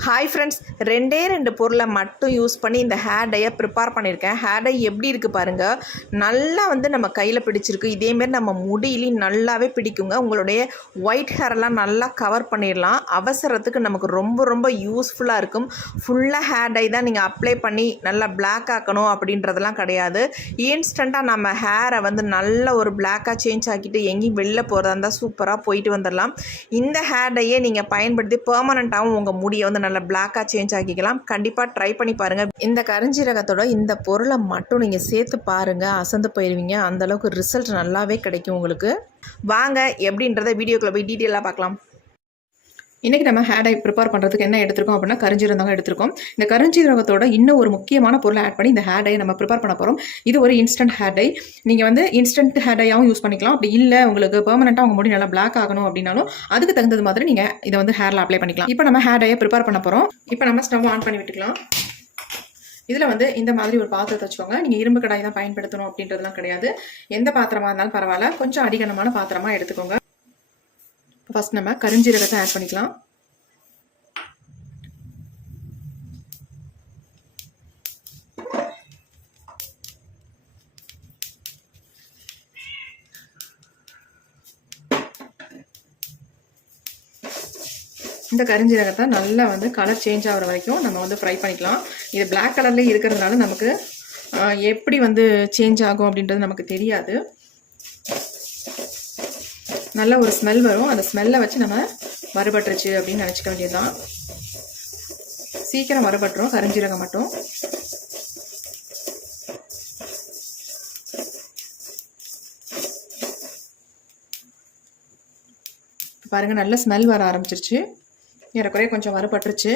Hi friends, ரெண்டு பொருளை மட்டும் யூஸ் பண்ணி இந்த ஹேர் டையை ப்ரிப்பேர் பண்ணியிருக்கேன். ஹேர் டை எப்படி இருக்குது பாருங்கள். நல்லா நம்ம கையில் பிடிச்சிருக்கு. இதேமாரி நம்ம முடியிலையும் நல்லாவே பிடிக்குங்க. உங்களுடைய ஒயிட் ஹேரெல்லாம் நல்லா கவர் பண்ணிடலாம். அவசரத்துக்கு நமக்கு ரொம்ப யூஸ்ஃபுல்லாக இருக்கும். ஃபுல்லாக ஹேர் டை தான் நீங்கள் அப்ளை பண்ணி நல்லா பிளாக் ஆக்கணும் அப்படின்றதெல்லாம் கிடையாது. இன்ஸ்டண்ட்டாக நம்ம ஹேரை நல்ல ஒரு பிளாக்காக சேஞ்ச் ஆக்கிட்டு எங்கேயும் வெளில போகிறதா இருந்தால் சூப்பராக போயிட்டு வந்துடலாம். இந்த ஹேர் டையை நீங்கள் பயன்படுத்தி பெர்மனண்ட்டாகவும் உங்கள் முடியை நல்ல பிளாக்காக சேஞ்ச் ஆக்கிக்கலாம். கண்டிப்பாக ட்ரை பண்ணி பாருங்கள். இந்த கரிஞ்சீரகத்தோட இந்த பொருளை மட்டும் நீங்கள் சேர்த்து பாருங்கள், அசந்து போயிடுவீங்க. அந்தளவுக்கு ரிசல்ட் நல்லாவே கிடைக்கும் உங்களுக்கு. வாங்க எப்படின்றத வீடியோக்குள்ளே போய் டீட்டெயிலாக பார்க்கலாம். இன்றைக்கி நம்ம ஹேர் டை ப்ரிப்பேர் பண்ணுறதுக்கு என்ன எடுத்துருக்கோம் அப்படின்னா கரிஞ்சீரகம் எடுத்துருக்கோம். இந்த கரிஞ்சீரகத்தோட இன்னும் ஒரு முக்கியமான பொருளை ஆட் பண்ணி இந்த ஹேர் டை நம்ம ப்ரிப்பேர் பண்ண போகிறோம். இது ஒரு இன்ஸ்டன்ட் ஹேர் டை. நீங்கள் இன்ஸ்டன்ட் ஹேர் டையாகவும் யூஸ் பண்ணிக்கலாம். அப்படி இல்லை உங்களுக்கு பெர்மனெண்ட்டாக உங்கள் முடி நல்லா பிளாக் ஆகணும் அப்படின்னாலும் அதுக்கு தகுந்தது மாதிரி நீங்கள் இதை ஹேரில் அப்ளை பண்ணிக்கலாம். இப்போ நம்ம ஹேர் டையை ப்ரிப்பேர் பண்ண போகிறோம். இப்போ நம்ம ஸ்டவ் ஆன் பண்ணி விட்டுக்கலாம். இதில் இந்த மாதிரி ஒரு பாத்திரத்தை வச்சுக்கோங்க. நீங்கள் இரும்பு கடாய் தான் பயன்படுத்தணும் அப்படின்றதுலாம் கிடையாது. எந்த பாத்திரமாக இருந்தாலும் பரவாயில்ல, கொஞ்சம் அடிகனமான பாத்திரமாக எடுத்துக்கோங்க. ஃபர்ஸ்ட் நம்ம கரிஞ்சீரகத்தை ஆட் பண்ணிக்கலாம். இந்த கரிஞ்சீரகத்தை நல்லா கலர் சேஞ்ச் ஆகிற வரைக்கும் நம்ம ஃப்ரை பண்ணிக்கலாம். இது பிளாக் கலர்லேயே இருக்கிறதுனால நமக்கு எப்படி சேஞ்ச் ஆகும் அப்படின்றது நமக்கு தெரியாது. நல்ல ஒரு ஸ்மெல் வரும். அந்த ஸ்மெல்லை வச்சு நம்ம வறுபட்டுருச்சு அப்படின்னு நினச்சிக்க வேண்டியதுதான். சீக்கிரம் வறுபட்டுரும் கரிஞ்சீரகம் மட்டும். பாருங்க, நல்ல ஸ்மெல் வர ஆரம்பிச்சிருச்சு. ஏறக்குறைய கொஞ்சம் வறுபட்டுருச்சு.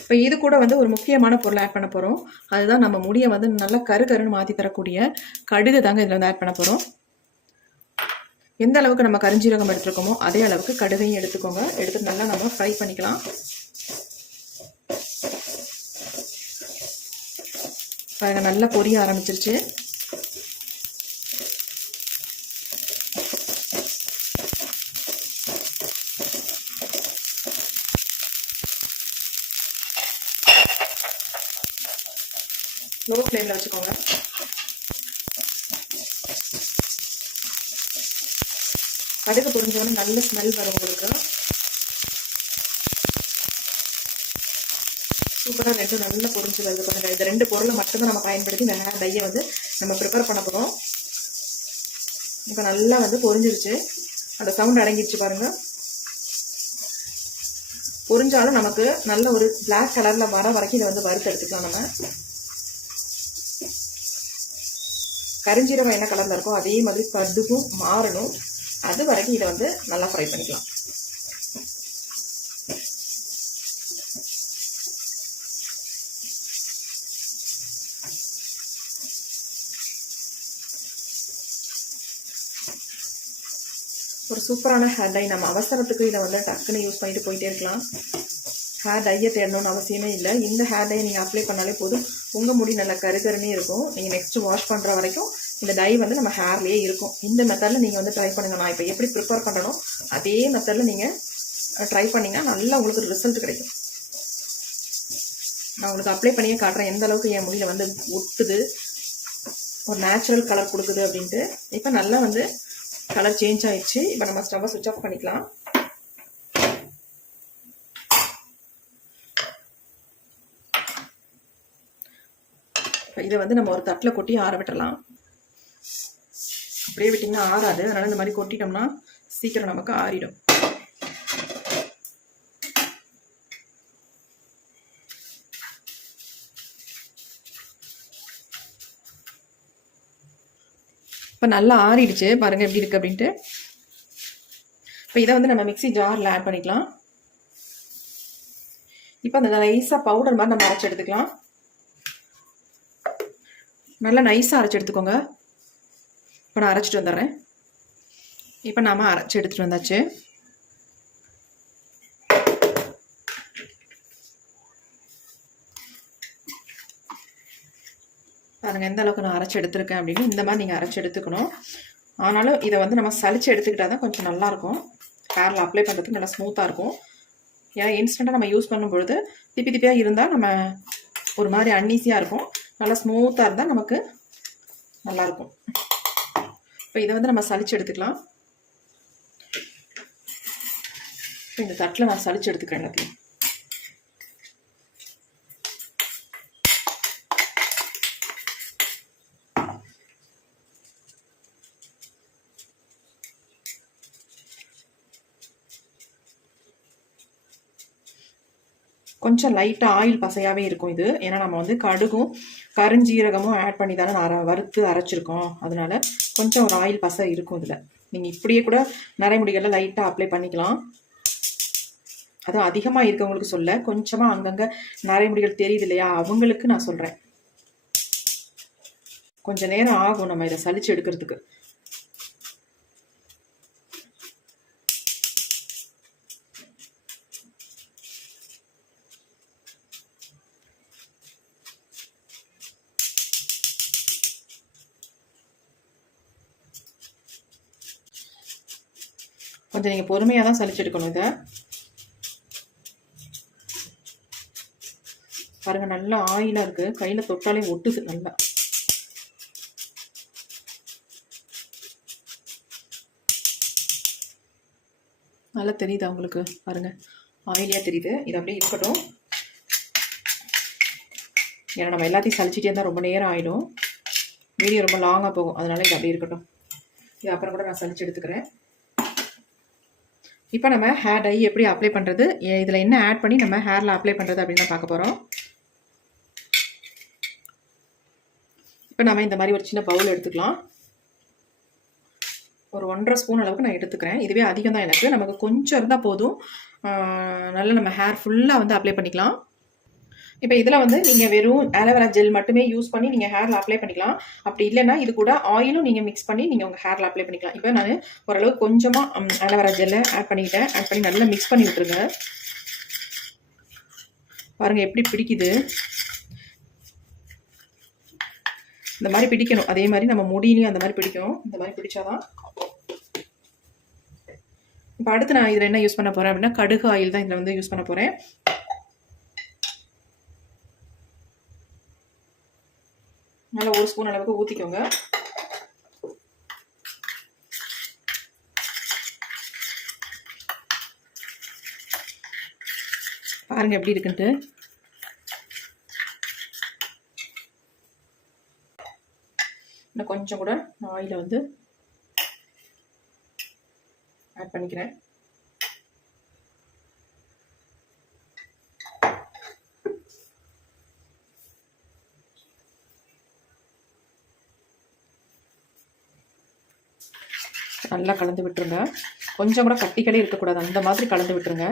இப்போ இது கூட ஒரு முக்கியமான பொருள் ஆட் பண்ண போகிறோம். அதுதான் நம்ம முடியை நல்லா கருன்னு மாற்றி தரக்கூடிய கடுகு தாங்க இதில் ஆட் பண்ண போகிறோம். எந்த அளவுக்கு நம்ம கரிஞ்சீரகம் எடுத்துருக்கோமோ அதே அளவுக்கு கடுகையும் எடுத்துக்கோங்க. எடுத்து நல்லா நம்ம ஃப்ரை பண்ணிக்கலாம். பாருங்க, நல்லா பொரிய ஆரம்பிச்சிருச்சு. லோ ஃப்ளேமில் வச்சுக்கோங்க. கடுகு பொரிஞ்சோன்னு நல்ல ஸ்மெல் வரும் உங்களுக்கு. சூப்பராக நல்லா பொரிஞ்சு வருது பாருங்க. இந்த ரெண்டு பொருளை மட்டும்தான் நம்ம பயன்படுத்தி இந்த ஹேர் டையை நம்ம ப்ரிப்பேர் பண்ண போகிறோம். இப்போ நல்லா பொரிஞ்சிருச்சு. அந்த சவுண்ட் அடங்கிடுச்சு பாருங்க. பொரிஞ்சாலும் நமக்கு நல்ல ஒரு பிளாக் கலரில் வர வரைக்கும் இதை வறுத்து எடுத்துக்கலாம். நம்ம கரிஞ்சீரகம் என்ன கலரில் இருக்கோ அதே மாதிரி கடுகும் மாறணும். அது வரைக்கும் இதை நல்லா ஃப்ரை பண்ணிக்கலாம். ஒரு சூப்பரான ஹேர் டை. நம்ம அவசரத்துக்கு இதை டக்குன்னு யூஸ் பண்ணிட்டு போயிட்டே இருக்கலாம். ஹேர் டையை தேடணும்னு அவசியமே இல்லை. இந்த ஹேர் டையை நீங்கள் அப்ளை பண்ணாலே போதும். உங்கள் முடி நல்லா கருகருன்னே இருக்கும். நீங்கள் நெக்ஸ்ட்டு வாஷ் பண்ணுற வரைக்கும் இந்த டை நம்ம ஹேர்லேயே இருக்கும். இந்த மெத்தடில் நீங்கள் ட்ரை பண்ணுங்கள். நான் இப்போ எப்படி ப்ரிப்பேர் பண்ணணும் அதே மெத்தடில் நீங்கள் ட்ரை பண்ணிங்கன்னா நல்லா உங்களுக்கு ரிசல்ட் கிடைக்கும். நான் உங்களுக்கு அப்ளை பண்ணியே காட்டுறேன் எந்த அளவுக்கு என் முடியில் ஒட்டுது, ஒரு நேச்சுரல் கலர் கொடுக்குது அப்படின்ட்டு. இப்போ நல்லா கலர் சேஞ்ச் ஆயிடுச்சு. இப்போ நம்ம ஸ்டவ்வை சுவிட்ச் ஆஃப் பண்ணிக்கலாம். இதை நம்ம ஒரு தட்டில் கொட்டி ஆற விட்டுறலாம். அப்படியே விட்டிங்கன்னா ஆறாது. அதனால் இந்த மாதிரி கொட்டிட்டோம்னா சீக்கிரம் நமக்கு ஆறிடும். இப்போ நல்லா ஆறிடுச்சு பாருங்கள் எப்படி இருக்குது அப்படின்ட்டு. இப்போ இதை நம்ம மிக்ஸி ஜாரில் ஆட் பண்ணிக்கலாம். இப்போ அந்த நைஸாக பவுடர் மாதிரி நம்ம அரைச்சி எடுத்துக்கலாம். நல்லா நைஸாக அரைச்சி எடுத்துக்கோங்க. இப்போ நான் அரைச்சிட்டு வந்துடுறேன். இப்போ நாம் அரைச்சி எடுத்துகிட்டு வந்தாச்சு. பாருங்கள் எந்த அளவுக்கு நான் அரைச்சி எடுத்துருக்கேன் அப்படின்னு. இந்த மாதிரி நீங்கள் அரைச்சி எடுத்துக்கணும். ஆனாலும் இதை நம்ம சலிச்சு எடுத்துக்கிட்டால் தான் கொஞ்சம் நல்லாயிருக்கும். ஹேரில் அப்ளை பண்ணுறதுக்கு நல்லா ஸ்மூத்தாக இருக்கும். ஏன்னா இன்ஸ்டண்ட்டாக நம்ம யூஸ் பண்ணும்பொழுது திப்பி திப்பியாக இருந்தால் நம்ம ஒரு மாதிரி அன்ஈஸியாக இருக்கும். நல்லா ஸ்மூத்தாக இருந்தால் நமக்கு நல்லாயிருக்கும். இப்போ இதை வந்து நம்ம சலிச்சு எடுத்துக்கலாம். இப்போ இந்த தட்டில் நான் சலிச்சு எடுத்துக்கிறேன் எல்லாத்தையும். கொஞ்சம் லைட்டாக ஆயில் பசையாகவே இருக்கும் இது. ஏன்னா நம்ம வந்து கடுகும் கருஞ்சீரகமும் ஆட் பண்ணி தானே வறுத்து அரைச்சிருக்கோம். அதனால கொஞ்சம் ஒரு ஆயில் பசை இருக்கும் இதில். நீங்கள் இப்படியே கூட நரைமுடிகளில் லைட்டாக அப்ளை பண்ணிக்கலாம். அதுவும் அதிகமாக இருக்கவங்களுக்கு சொல்ல, கொஞ்சமாக அங்கங்கே நரைமுடிகள் தெரியுது இல்லையா, அவங்களுக்கு நான் சொல்கிறேன். கொஞ்சம் நேரம் ஆகும் நம்ம இதை சலிச்சு எடுக்கிறதுக்கு. கொஞ்சம் நீங்கள் பொறுமையாக தான் சலிச்சு எடுக்கணும். இதை பாருங்கள், நல்லா ஆயிலாக இருக்குது. கையில் தொட்டாலே ஒட்டுது நல்லா. நல்லா தெரியுதா உங்களுக்கு? பாருங்கள், ஆயிலியாக தெரியுது. இது அப்படியே இருக்கட்டும். ஏன்னா நம்ம எல்லாத்தையும் சலிச்சிட்டே இருந்தால் ரொம்ப நேரம் ஆகிடும், வீடியோ ரொம்ப லாங்காக போகும். அதனால இது அப்படியே இருக்கட்டும். இது அப்புறம் கூட நான் சலிச்சு எடுத்துக்கிறேன். இப்போ நம்ம ஹேர் டை எப்படி அப்ளை பண்ணுறது, இதில் என்ன ஆட் பண்ணி நம்ம ஹேரில் அப்ளை பண்ணுறது அப்படின்னு தான் பார்க்க போகிறோம். இப்போ நம்ம இந்த மாதிரி ஒரு சின்ன பவுல் எடுத்துக்கலாம். ஒரு 1.5 ஸ்பூன் அளவுக்கு நான் எடுத்துக்கிறேன். இதுவே அதிகம் தான் எனக்கு. நமக்கு கொஞ்சம் இருந்தால் போதும். நல்லா நம்ம ஹேர் ஃபுல்லாக வந்து அப்ளை பண்ணிக்கலாம். இப்போ இதில் வந்து நீங்கள் வெறும் ஆலோவேரா ஜெல் மட்டுமே யூஸ் பண்ணி நீங்கள் ஹேரில் அப்ளை பண்ணிக்கலாம். அப்படி இல்லைன்னா இது கூட ஆயிலும் நீங்கள் மிக்ஸ் பண்ணி நீங்கள் உங்கள் ஹேரில் அப்ளை பண்ணிக்கலாம். இப்போ நான் ஓரளவுக்கு கொஞ்சமாக ஆலோவேரா ஜெல்லை ஆட் பண்ணிக்கிட்டேன். ஆட் பண்ணி நல்லா மிக்ஸ் பண்ணி விட்டுருங்க. பாருங்கள் எப்படி பிடிக்குது. இந்த மாதிரி பிடிக்கணும். அதே மாதிரி நம்ம முடியிலையும் அந்த மாதிரி பிடிக்கும். இந்த மாதிரி பிடிச்சாதான். இப்போ அடுத்து நான் இதில் என்ன யூஸ் பண்ண போகிறேன் அப்படின்னா, கடுகு ஆயில் தான் இதில் வந்து யூஸ் பண்ண போகிறேன். நல்லா 1 ஸ்பூன் அளவுக்கு ஊற்றிக்கோங்க. பாருங்க எப்படி இருக்குன்ட்டு. இன்னும் கொஞ்சம் கூட ஆயிலை வந்து ஆட் பண்ணிக்கிறேன். நல்லா கலந்து விட்டுருங்க. கொஞ்சம் கூட கட்டிகளே இருக்கக்கூடாது, அந்த மாதிரி கலந்து விட்டுருங்க.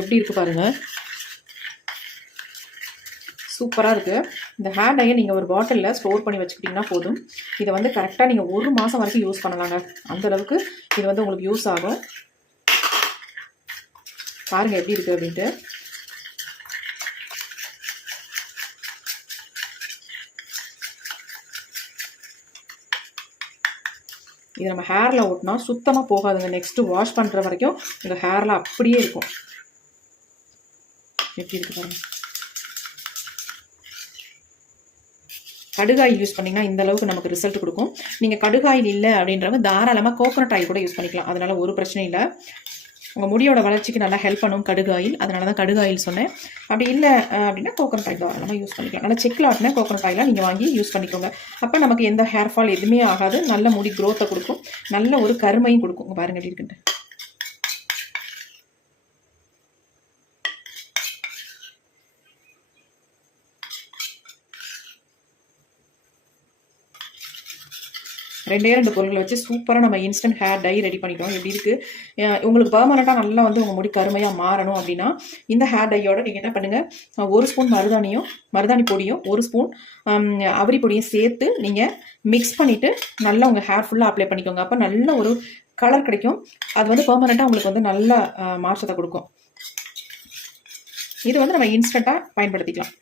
எப்படி இருக்கு பாருங்க, சூப்பராக இருக்குது. இந்த ஹேர் டையை நீங்கள் ஒரு பாட்டிலில் ஸ்டோர் பண்ணி வச்சுக்கிட்டிங்கன்னா போதும். இதை வந்து கரெக்டாக நீங்கள் 1 மாதம் வரைக்கும் யூஸ் பண்ணலாங்க. அந்தளவுக்கு இது வந்து உங்களுக்கு யூஸ் ஆகும். பாருங்கள் எப்படி இருக்குது அப்படின்ட்டு. இது நம்ம ஹேரில் ஓட்டினா சுத்தமாக போகாதுங்க. நெக்ஸ்ட்டு வாஷ் பண்ணுற வரைக்கும் உங்கள் ஹேரில் அப்படியே இருக்கும். எப்படி இருக்கு பாருங்க. கடுகாயில் யூஸ் பண்ணிங்கன்னா இந்த அளவுக்கு நமக்கு ரிசல்ட் கொடுக்கும். நீங்கள் கடுகாயில் இல்லை அப்படின்றவங்க தாராளமாக கோகோனட் ஆயில் கூட யூஸ் பண்ணிக்கலாம். அதனால் ஒரு பிரச்சனை இல்லை. உங்கள் முடியோட வளர்ச்சிக்கு நல்லா ஹெல்ப் பண்ணும் கடுகாயில். அதனால தான் கடுகாயில் சொன்னேன். அப்படி இல்லை அப்படின்னா கோகோனட் ஆயில் தாராளமாக யூஸ் பண்ணிக்கலாம். நல்லா செக்கில் ஆட்டினா கோகோனட் ஆயிலாக நீங்கள் வாங்கி யூஸ் பண்ணிக்கோங்க. அப்போ நமக்கு எந்த ஹேர் ஃபால் எதுவுமே ஆகாது. நல்ல முடி க்ரோத்தை கொடுக்கும், நல்ல ஒரு கருமையும் கொடுக்கும். பாருங்கள் எப்படி இருக்குன்ட்டு. ரெண்டே 2 பொருட்களை வச்சு சூப்பராக நம்ம இன்ஸ்டன்ட் ஹேர் டை ரெடி பண்ணிட்டோம். எப்படி இருக்குது உங்களுக்கு பெர்மனெண்ட்டாக நல்லா வந்து உங்கள் முடி கருமையாக மாறணும் அப்படின்னா இந்த ஹேர் டையோட நீங்கள் என்ன பண்ணுங்கள், 1 ஸ்பூன் மருதாணி பொடியும் 1 ஸ்பூன் அவரி பொடியும் சேர்த்து நீங்கள் மிக்ஸ் பண்ணிவிட்டு நல்லா உங்கள் ஹேர் ஃபுல்லாக அப்ளை பண்ணிக்கோங்க. அப்போ நல்ல ஒரு கலர் கிடைக்கும். அது வந்து பெர்மனெண்ட்டாக உங்களுக்கு வந்து நல்ல மாற்றத்தை கொடுக்கும். இது வந்து நம்ம இன்ஸ்டண்ட்டாக பயன்படுத்திக்கலாம்.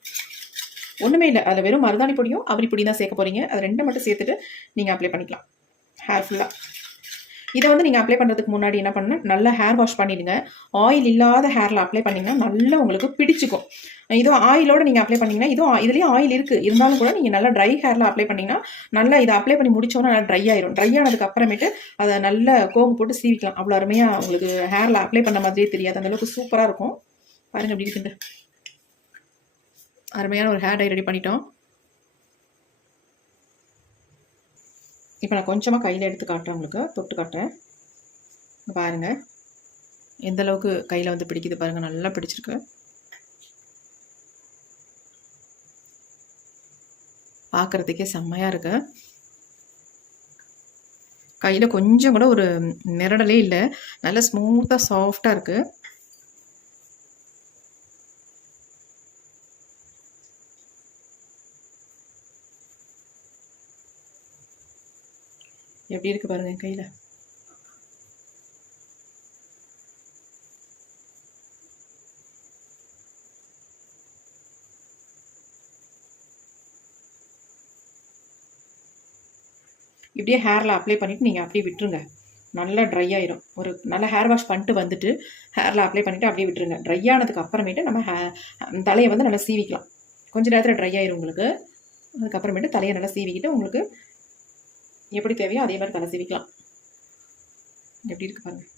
ஒன்றுமே இல்லை, அதில் வெறும் மருதாணி பொடியும் அவரி பொடி தான் சேர்க்க போகிறீங்க. அது 2 மட்டும் சேர்த்துட்டு நீங்கள் அப்ளை பண்ணிக்கலாம் ஹேர் ஃபுல்லாக. இதை வந்து நீங்கள் அப்ளை பண்ணுறதுக்கு முன்னாடி என்ன பண்ணணும், நல்லா ஹேர் வாஷ் பண்ணிடுங்க. ஆயில் இல்லாத ஹேரில் அப்ளை பண்ணிங்கன்னா நல்லா உங்களுக்கு பிடிச்சிக்கும். இதுவும் ஆயிலோடு நீங்கள் அப்ளை பண்ணிங்கன்னா, இதுலேயும் ஆயில் இருக்குது, இருந்தாலும் கூட நீங்கள் நல்லா ட்ரை ஹேரில் அப்ளை பண்ணிங்கன்னா நல்லா இதை அப்ளை பண்ணி முடிச்சோன்னா நல்லா ட்ரை ஆயிரும். ட்ரை ஆனதுக்கு அப்புறமேட்டு அதை நல்லா கோம்பு போட்டு சீவிக்கலாம். அவ்வளோ அருமையாக உங்களுக்கு ஹேரில் அப்ளை பண்ண மாதிரியே தெரியாது, அந்தளவுக்கு சூப்பராக இருக்கும். பாருங்கள் எப்படி இருக்குண்டு. அருமையான ஒரு ஹேர் டை ரெடி பண்ணிட்டோம். இப்போ நான் கொஞ்சமாக கையில் எடுத்து காட்டுறேன், உங்களுக்கு தொட்டு காட்டுறேன். பாருங்கள் எந்த அளவுக்கு கையில் வந்து பிடிக்குது பாருங்கள், நல்லா பிடிச்சிருக்கு. பார்க்குறதுக்கே செம்மையாக இருக்கு. கையில் கொஞ்சம் கூட ஒரு நிரடலே இல்லை, நல்லா ஸ்மூத்தாக சாஃப்டாக இருக்குது. எப்படி இருக்கு பாருங்க கையில். இப்படியே ஹேரில் அப்ளை பண்ணிவிட்டு நீங்கள் அப்படியே விட்டுருங்க, நல்லா ட்ரை ஆயிரும். ஒரு நல்லா ஹேர் வாஷ் பண்ணிட்டு வந்துட்டு ஹேரில் அப்ளை பண்ணிவிட்டு அப்படியே விட்டுருங்க. ட்ரை ஆனதுக்கு அப்புறமேட்டு நம்ம தலையை வந்து நல்லா சீவிக்கலாம். கொஞ்சம் நேரத்தில் ட்ரை ஆயிரும் உங்களுக்கு. அதுக்கப்புறமேட்டு தலையை நல்லா சீவிக்கிட்டு உங்களுக்கு எப்படி தேவையோ அதே மாதிரி தலை சீவிக்கலாம். எப்படி இருக்கு பாருங்கள்.